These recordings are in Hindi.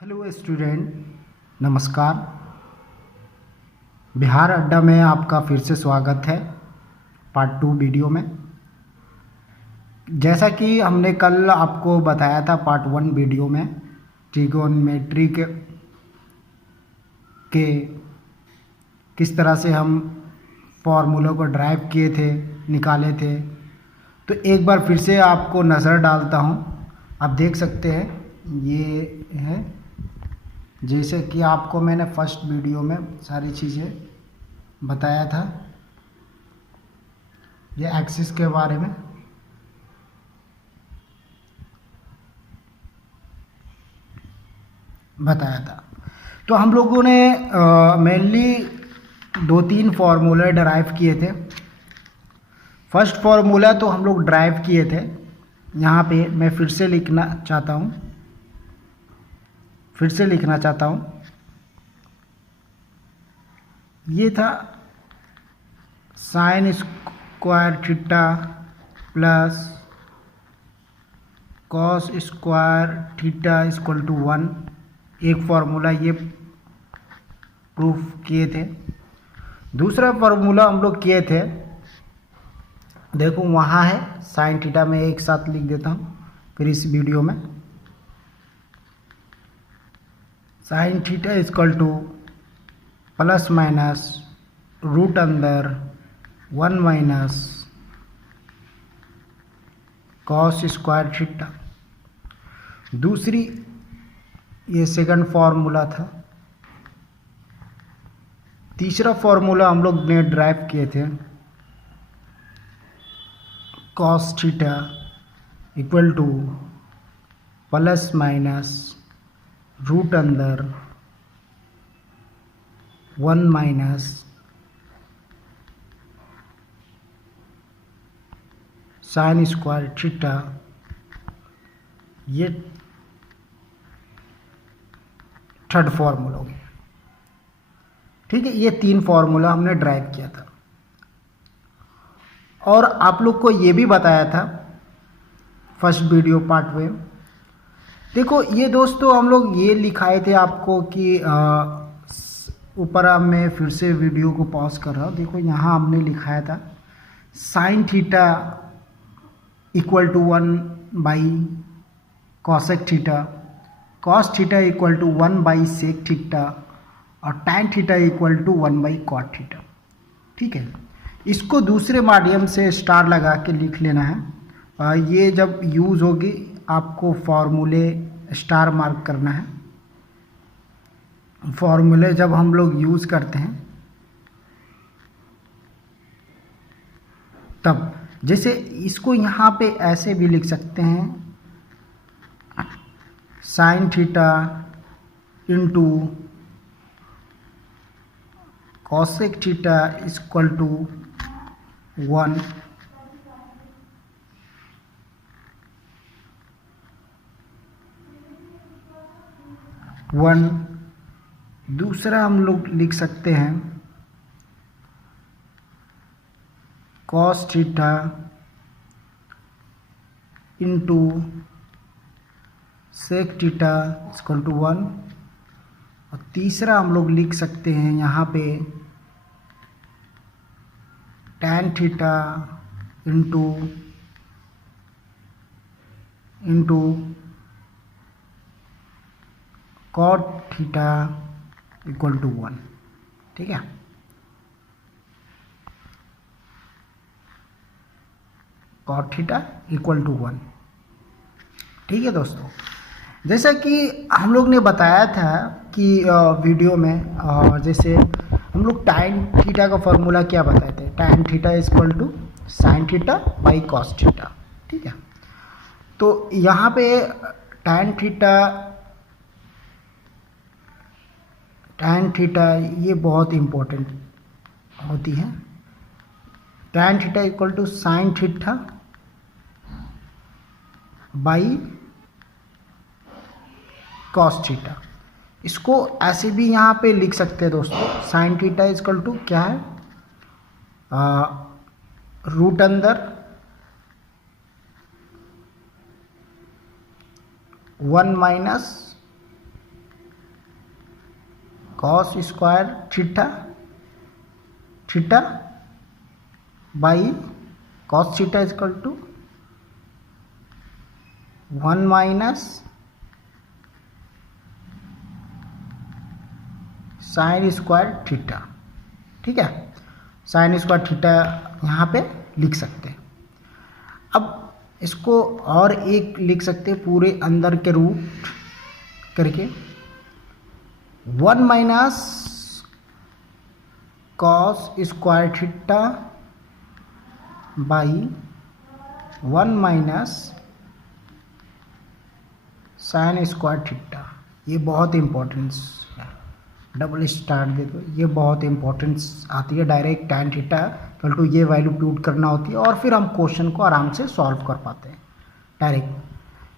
हेलो स्टूडेंट, नमस्कार। बिहार अड्डा में आपका फिर से स्वागत है पार्ट 2 वीडियो में। जैसा कि हमने कल आपको बताया था पार्ट 1 वीडियो में ट्रिगोनोमेट्री के किस तरह से हम फॉर्मूलों को ड्राइव किए थे, निकाले थे। तो एक बार फिर से आपको नज़र डालता हूँ। आप देख सकते हैं ये है, जैसे कि आपको मैंने फर्स्ट वीडियो में सारी चीज़ें बताया था, ये एक्सिस के बारे में। बताया था। तो हम लोगों ने मेनली 2-3 फार्मूले ड्राइव किए थे। फर्स्ट फार्मूला तो हम लोग ड्राइव किए थे, यहाँ पे मैं फिर से लिखना चाहता हूँ। ये था sine square theta plus cos square theta equal to 1। एक फार्मूला ये प्रूफ किए थे। दूसरा फार्मूला हम लोग किए थे, देखो वहाँ है साइन थीटा, में एक साथ लिख देता हूँ फिर इस वीडियो में। Sine theta equal to plus minus root अंदर 1 माइनस कॉस स्क्वायर थीटा। दूसरी ये सेकंड फार्मूला था। तीसरा फार्मूला हम लोग ने ड्राइव किए थे, cos theta equal to plus minus root अंदर 1 माइनस साइन स्क्वायर थीटा। ये थर्ड फार्मूला हो गया। ठीक है, ये 3 फार्मूला हमने ड्राइव किया था। और आप लोग को ये भी बताया था फर्स्ट वीडियो पार्ट में। देखो ये दोस्तों, हम लोग ये लिखाए थे आपको कि ऊपर अब मैं फिर से वीडियो को पॉज कर रहा हूँ। देखो यहाँ हमने लिखाया था sine theta equal to 1 by cosec theta, cos theta equal to 1 by sec theta और tan theta equal to 1 by cot theta. ठीक है, इसको दूसरे माध्यम से स्टार लगा के लिख लेना है। ये जब यूज़ होगी आपको फॉर्मूले स्टार मार्क करना है। फॉर्मूले जब हम लोग यूज़ करते हैं तब, जैसे इसको यहाँ पे ऐसे भी लिख सकते हैं, sine theta into cosec theta equal to 1। दूसरा हम लोग लिख सकते हैं cos theta into sec theta equal to 1। और तीसरा हम लोग लिख सकते हैं यहाँ पे tan theta into cot theta equal to 1। ठीक है, कॉट थीटा इक्वल टू 1। ठीक है दोस्तों, जैसा कि हम लोग ने बताया था कि वीडियो में, जैसे हम लोग टैन थीटा का फॉर्मूला क्या बताए थे, tan theta equal to sine theta by cos theta. ठीक है, तो यहाँ पे टैन थीटा ये बहुत इम्पोर्टेंट होती है। Tan theta equal to sine theta by cos theta. इसको ऐसे भी यहाँ पे लिख सकते हैं दोस्तों, साइन थीटा इक्वल टू क्या है, रूट अंदर 1 minus cos square theta theta by cos theta equal to 1 minus sine square theta. ठीक है, साइन स्क्वायर थीटा यहाँ पे लिख सकते हैं। अब इसको और एक लिख सकते हैं पूरे अंदर के रूट करके 1 minus cos square theta by 1 minus sine square theta. ये बहुत इम्पोर्टेंस है, डबल स्टार दे दो, ये बहुत इम्पोर्टेंस आती है। Direct tan theta equal to ये वैल्यू पुट करना होती है और फिर हम क्वेश्चन को आराम से सॉल्व कर पाते हैं डायरेक्ट।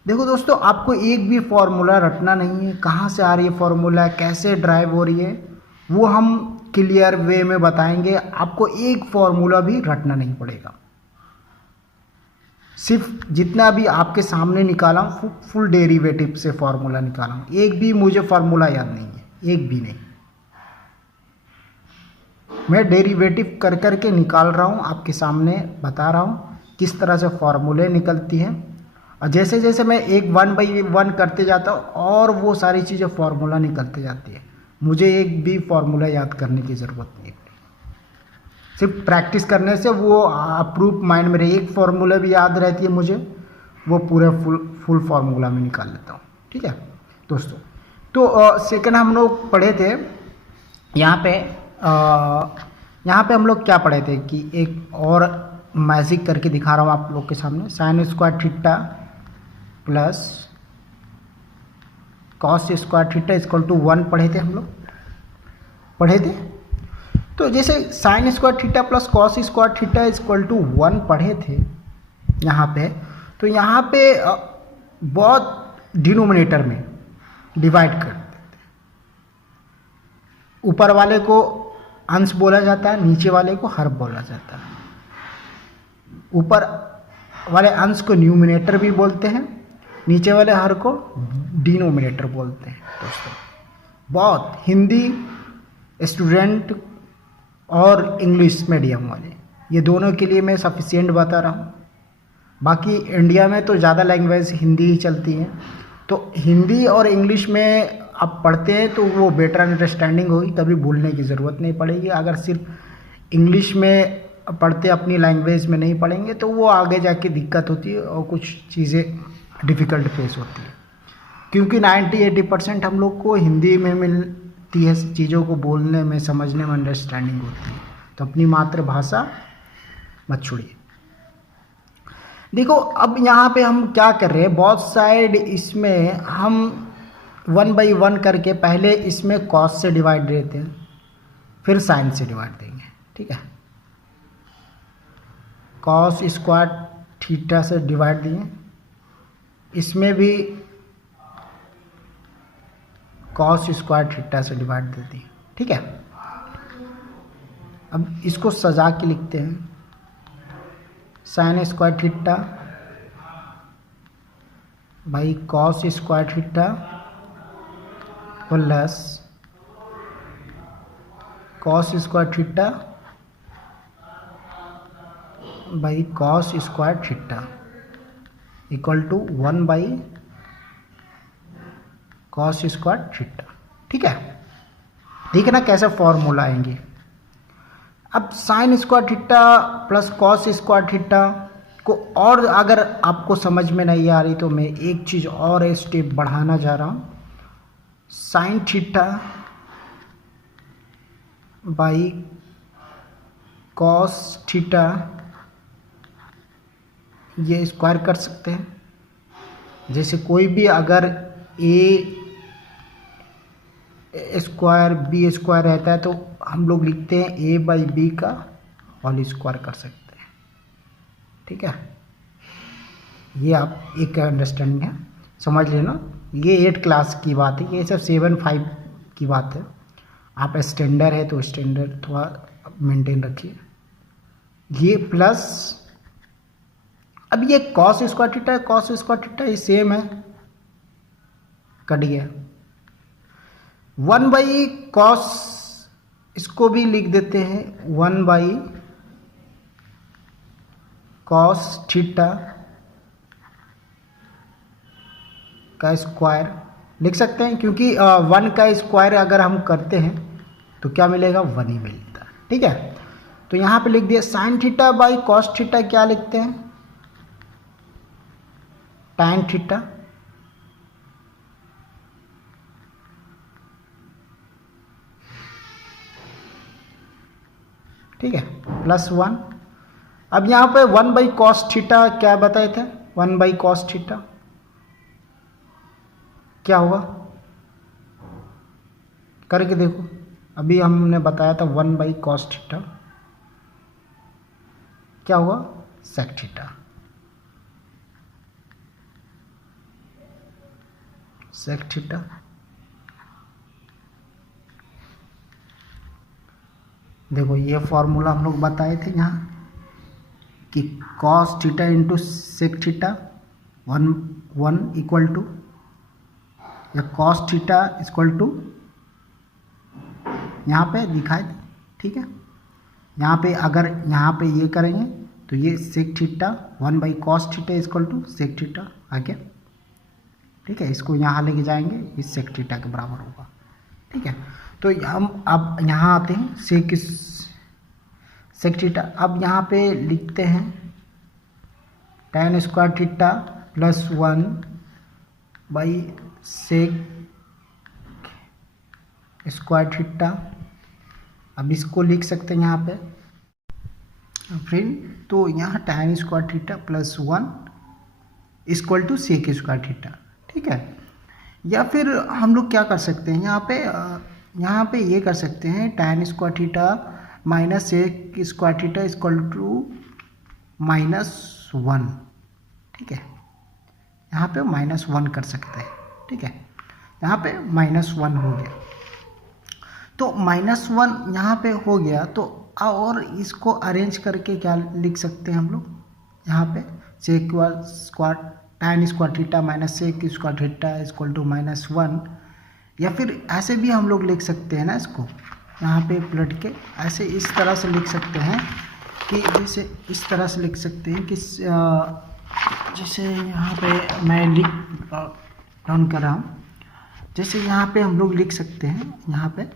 देखो दोस्तों, आपको एक भी फॉर्मूला रटना नहीं है, कहाँ से आ रही है फॉर्मूला, कैसे ड्राइव हो रही है, वो हम क्लियर वे में बताएंगे। आपको एक फॉर्मूला भी रटना नहीं पड़ेगा, सिर्फ जितना भी आपके सामने निकाला हूँ फुल डेरिवेटिव से फॉर्मूला निकाला हूँ। एक भी मुझे फॉर्मूला याद नहीं है, एक भी नहीं। मैं डेरिवेटिव कर कर के निकाल रहा हूँ, आपके सामने बता रहा हूँ किस तरह से फॉर्मूले निकलती हैं। और जैसे जैसे मैं एक 1 बाई 1 करते जाता हूँ और वो सारी चीज़ें फॉर्मूला निकलते जाती है। मुझे एक भी फॉर्मूला याद करने की ज़रूरत नहीं, सिर्फ प्रैक्टिस करने से वो अप्रूव माइंड में एक फॉर्मूला भी याद रहती है मुझे, वो पूरे फुल फार्मूला में निकाल लेता हूँ। ठीक है दोस्तों, तो सेकंड हम लोग पढ़े थे यहाँ पे हम लोग क्या पढ़े थे कि एक और मैजिक करके दिखा रहा हूँ आप लोग के सामने। Sine square theta plus cos square theta equal to 1 पढ़े थे, हम लोग पढ़े थे। तो जैसे sine square theta plus cos square theta equal to 1 पढ़े थे यहाँ पे, तो यहाँ पे बहुत डिनोमिनेटर में डिवाइड कर देते हैं। ऊपर वाले को अंश बोला जाता है, नीचे वाले को हर बोला जाता है। ऊपर वाले अंश को न्यूमिनेटर भी बोलते हैं, नीचे वाले हर को डिनोमिनेटर बोलते हैं। दोस्तों, बहुत हिंदी स्टूडेंट और इंग्लिश मीडियम वाले, ये दोनों के लिए मैं सफिशिएंट बता रहा हूँ। बाकी इंडिया में तो ज़्यादा लैंग्वेज हिंदी ही चलती है, तो हिंदी और इंग्लिश में आप पढ़ते हैं तो वो बेटर अंडरस्टैंडिंग होगी, कभी भूलने की ज़रूरत नहीं पड़ेगी। अगर सिर्फ इंग्लिश में पढ़ते अपनी लैंग्वेज में नहीं पढ़ेंगे तो वो आगे जाके दिक्कत होती है और कुछ चीज़ें डिफ़िकल्ट फेस होती है, क्योंकि 90-80% हम लोग को हिंदी में मिलती है, चीज़ों को बोलने में समझने में अंडरस्टैंडिंग होती है। तो अपनी मातृभाषा मत छोड़िए। देखो, अब यहाँ पे हम क्या कर रहे हैं, बहुत साइड इसमें हम 1 बाई 1 करके पहले इसमें कॉस से डिवाइड देते हैं, फिर साइन से डिवाइड देंगे। ठीक है, कॉस स्क्वायर थीटा से डिवाइड दिए, इसमें भी कॉस स्क्वायर थीटा से डिवाइड दे दिए। ठीक है, अब इसको सजा के लिखते हैं, sine square theta by cos square theta plus cos square theta by cos square theta equal to 1 by cos square theta. ठीक है, देखना कैसे फॉर्मूला आएंगे। अब sine square theta plus cos square theta को और अगर आपको समझ में नहीं आ रही तो मैं एक चीज़ और स्टेप बढ़ाना जा रहा हूँ। Sign theta by cos theta ये स्क्वायर कर सकते हैं। जैसे कोई भी अगर ए स्क्वायर बी स्क्वायर रहता है तो हम लोग लिखते हैं ए बाई बी का होल स्क्वायर कर सकते हैं। ठीक है, ये आप एक अंडरस्टैंडिंग है, समझ लेना। ये 8 क्लास की बात है, ये सब 7-5 की बात है। आप स्टैंडर्ड है तो स्टैंडर्ड थोड़ा मेंटेन रखिए। ये प्लस, अब ये कॉस स्क्वायर थीटा है, कॉस स्क्वायर थीटा ये सेम है, कट गया। 1 बाई कॉस, इसको भी लिख देते हैं 1 बाई कॉस थीटा का स्क्वायर लिख सकते हैं, क्योंकि 1 का स्क्वायर अगर हम करते हैं तो क्या मिलेगा, 1 ही मिलता है। ठीक है, तो यहाँ पे लिख दिया sign theta by cos theta, क्या लिखते हैं, टैन थीटा। ठीक है, प्लस 1। अब यहाँ पे 1 बाई कॉस थीटा क्या बताए थे, 1 बाई कॉस थीटा क्या होगा, करके देखो। अभी हमने बताया था 1 बाई कॉस थीटा क्या हुआ, सेक थीटा। सेक थीटा देखो, ये फॉर्मूला हम लोग बताए थे यहाँ कि cos theta into sec theta 1 equal to, या कॉस थीटा इक्वल टू, यहाँ पे दिखाए थे। ठीक है, यहाँ पे अगर यहाँ पे ये करेंगे तो ये sec theta 1 by cos theta equal to sec theta आ गया। ठीक है, इसको यहाँ लेके जाएंगे, इस सेक थीटा के बराबर होगा। ठीक है, तो हम अब यहाँ आते हैं सेक थीटा। अब यहाँ पे लिखते हैं tan square theta plus 1 by sec square theta. अब इसको लिख सकते हैं यहाँ पे फ्रेंड, तो यहाँ tan square theta plus 1 equal to sec square theta. ठीक है, या फिर हम लोग क्या कर सकते हैं, यहाँ पे ये कर सकते हैं tan square theta minus sec square theta equal to -1। ठीक है, यहाँ पे -1 कर सकते हैं। ठीक है, यहाँ पे -1 हो गया, तो -1 यहाँ पे हो गया। तो और इसको अरेंज करके क्या लिख सकते हैं हम लोग, यहाँ पे sec square tan square theta minus sec square theta equal to -1, या फिर ऐसे भी हम लोग लिख सकते हैं ना, इसको यहाँ पे पलट के ऐसे इस तरह से लिख सकते हैं कि जैसे इस तरह से लिख सकते हैं कि जैसे यहाँ पे मैं लिख डाउन कर रहा हूँ, जैसे यहाँ पे हम लोग लिख सकते हैं, यहाँ पे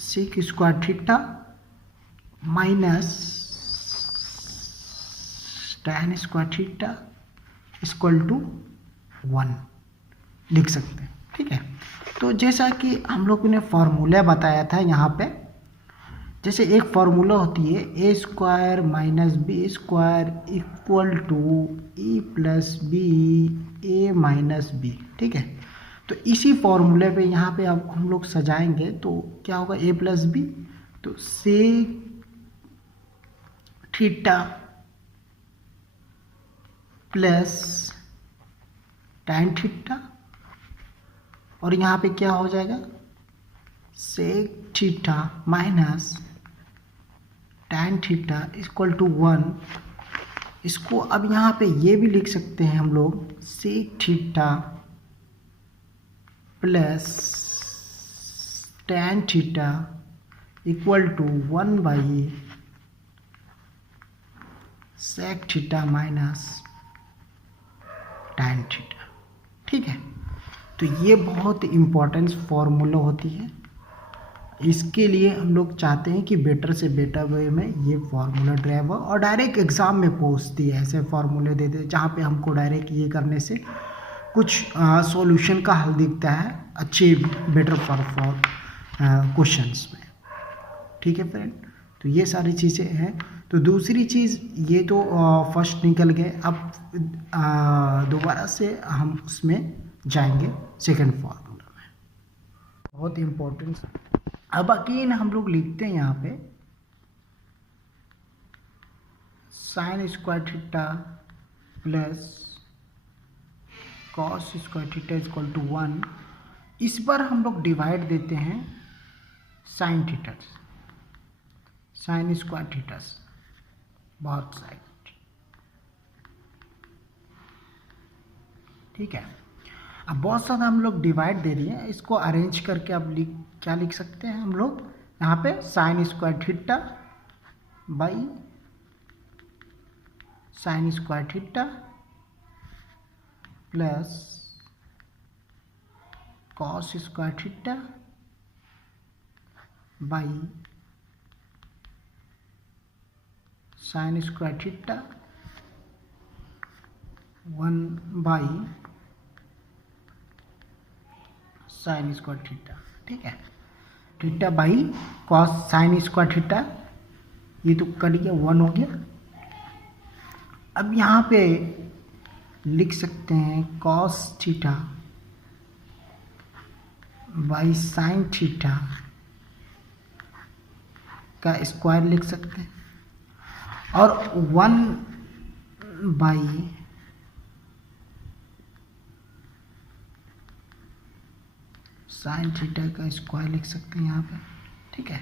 sec square theta minus tan square theta equal to 1 लिख सकते हैं। ठीक है, तो जैसा कि हम लोग ने फॉर्मूला बताया था यहाँ पे, जैसे एक फार्मूला होती है A square minus B square equal to E plus B A minus B. ठीक है, तो इसी फॉर्मूले पे यहाँ पे अब हम लोग सजाएंगे तो क्या होगा, ए प्लस बी, तो sec theta plus tan theta, और यहाँ पे क्या हो जाएगा, sec theta minus tan theta equal to 1। इसको अब यहाँ पे ये भी लिख सकते हैं हम लोग, sec theta plus tan theta equal to 1 by sec theta minus tan theta. ठीक है, तो ये बहुत इम्पोर्टेंट फॉर्मूला होती है। इसके लिए हम लोग चाहते हैं कि बेटर से बेटर वे में ये फार्मूला ड्राइव हो, और डायरेक्ट एग्ज़ाम में पूछती है ऐसे फार्मूले देते हैं जहाँ पे हमको डायरेक्ट ये करने से कुछ सॉल्यूशन का हल दिखता है अच्छे बेटर फॉर क्वेश्चंस में। ठीक है फ्रेंड, तो ये सारी चीज़ें हैं। तो दूसरी चीज़ ये तो फर्स्ट निकल गए, अब दोबारा से हम उसमें जाएंगे सेकंड फार्मूला में, बहुत इम्पोर्टेंट। अब अगेन हम लोग लिखते हैं यहाँ पे sine square theta plus cos square theta equal to 1। इस बार हम लोग डिवाइड देते हैं sine theta, sine square theta बहुत साइड। ठीक है, अब बहुत सारा हम लोग डिवाइड दे रही हैं, इसको अरेंज करके अब क्या लिख सकते हैं हम लोग यहाँ पे sine square theta by sine square theta plus cos square theta by sine square theta 1 by sine square theta. ठीक है, theta by cos sine square theta, ये तो कट गया, 1 हो गया। अब यहाँ पे लिख सकते हैं cos theta by sine theta का स्क्वायर लिख सकते हैं, और 1 बाई साइन थीटा का स्क्वायर लिख सकते हैं यहाँ पे। ठीक है,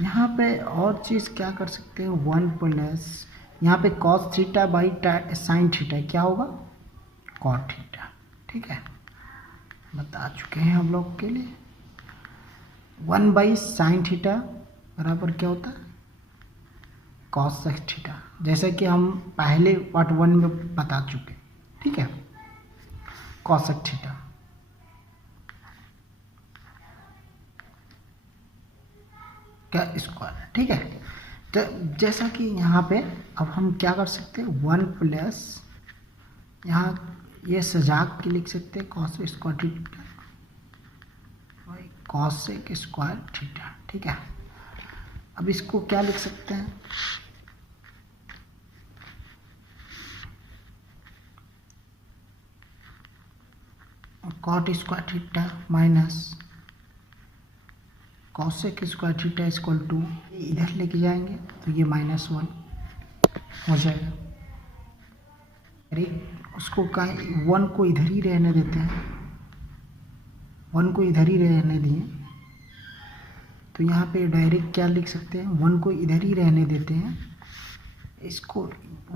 यहाँ पे और चीज़ क्या कर सकते हैं, 1 प्लस यहाँ पे cos theta by sine theta क्या होगा, कॉट थीटा। ठीक है, बता चुके हैं हम लोग के लिए। 1 बाई साइन थीटा बराबर क्या होता है, कॉस थीटा, जैसे कि हम पहले पार्ट 1 में बता चुके। ठीक है, कॉस थीटा का स्क्वायर। ठीक है, तो जैसा कि यहाँ पे अब हम क्या कर सकते हैं, 1 प्लस यहाँ ये सजा के लिख सकते हैं cos square theta cos square theta. ठीक है, अब इसको क्या लिख सकते हैं, cot square theta minus cosec square theta equal to, इधर लेके जाएंगे तो ये -1 हो जाएगा। अरे उसको का 1 को इधर ही रहने देते हैं, 1 को इधर ही रहने दिए, तो यहाँ पे डायरेक्ट क्या लिख सकते हैं, 1 को इधर ही रहने देते हैं, इसको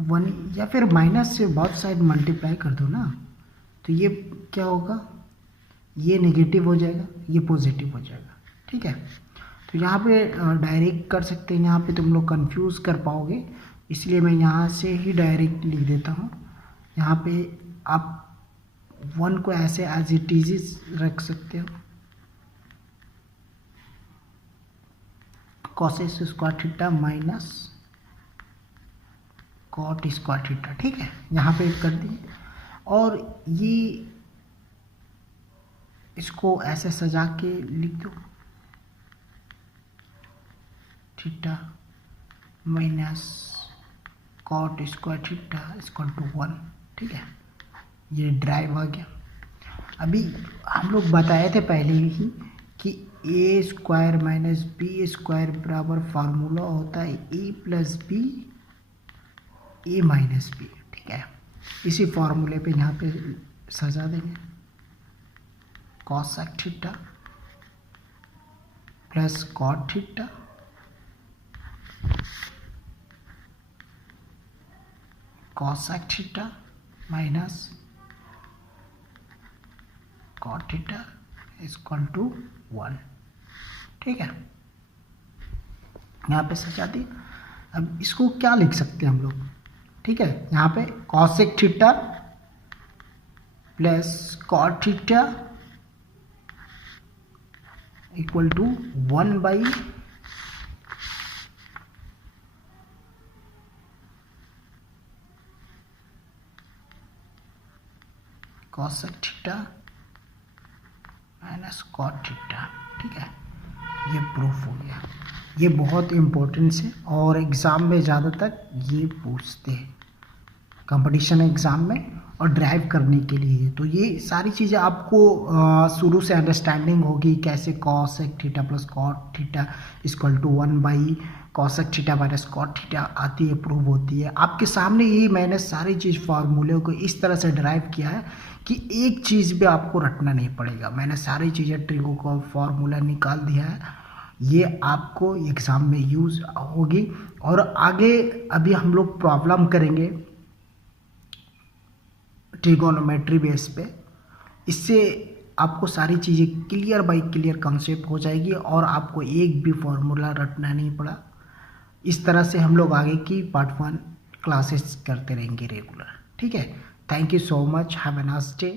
1 या फिर माइनस से बहुत साइड मल्टीप्लाई कर दो ना, तो ये क्या होगा, ये नेगेटिव हो जाएगा, ये पॉजिटिव हो जाएगा। ठीक है, तो यहाँ पे डायरेक्ट कर सकते हैं, यहाँ पे तुम लोग कंफ्यूज कर पाओगे, इसलिए मैं यहाँ से ही डायरेक्ट लिख देता हूँ। यहाँ पे आप 1 को ऐसे एज इट इज रख सकते हो, cos square theta minus cot square theta. ठीक है, यहाँ पे कर दिए, और ये इसको ऐसे सजा के लिख दो, theta minus cot square theta equal to 1। ठीक है, ये ड्राइव आ गया। अभी हम लोग बताए थे पहले ही कि a square minus B square बराबर फार्मूला होता है a plus B A minus B. ठीक है, इसी फार्मूले पे यहाँ पे सजा देंगे, cosec theta plus cot theta cosec theta minus cot theta equal to 1। ठीक है, यहाँ पे सजा दी। अब इसको क्या लिख सकते हैं हम लोग, ठीक है, यहाँ पे cosec theta plus cot theta equal to 1 by cosec theta minus cot theta. ठीक है, ये प्रूफ हो गया। ये बहुत इम्पोर्टेंट है और एग्ज़ाम में ज़्यादातर ये पूछते हैं कंपटीशन एग्ज़ाम में और ड्राइव करने के लिए। तो ये सारी चीज़ें आपको शुरू से अंडरस्टैंडिंग होगी, कैसे cosec theta plus cot theta equal to 1 by cosec theta minus cot theta आती है, प्रूव होती है। आपके सामने ही मैंने सारी चीज़ फार्मूले को इस तरह से ड्राइव किया है कि एक चीज़ भी आपको रटना नहीं पड़ेगा। मैंने सारी चीज़ें ट्रिगो का फार्मूला निकाल दिया है, ये आपको एग्ज़ाम में यूज़ होगी। और आगे अभी हम लोग प्रॉब्लम करेंगे ट्रिगोनोमेट्री बेस पे, इससे आपको सारी चीज़ें क्लियर बाय क्लियर कंसेप्ट हो जाएगी और आपको एक भी फॉर्मूला रटना नहीं पड़ा। इस तरह से हम लोग आगे की पार्ट 1 क्लासेस करते रहेंगे रेगुलर। ठीक है, thank you so much, have a nice day.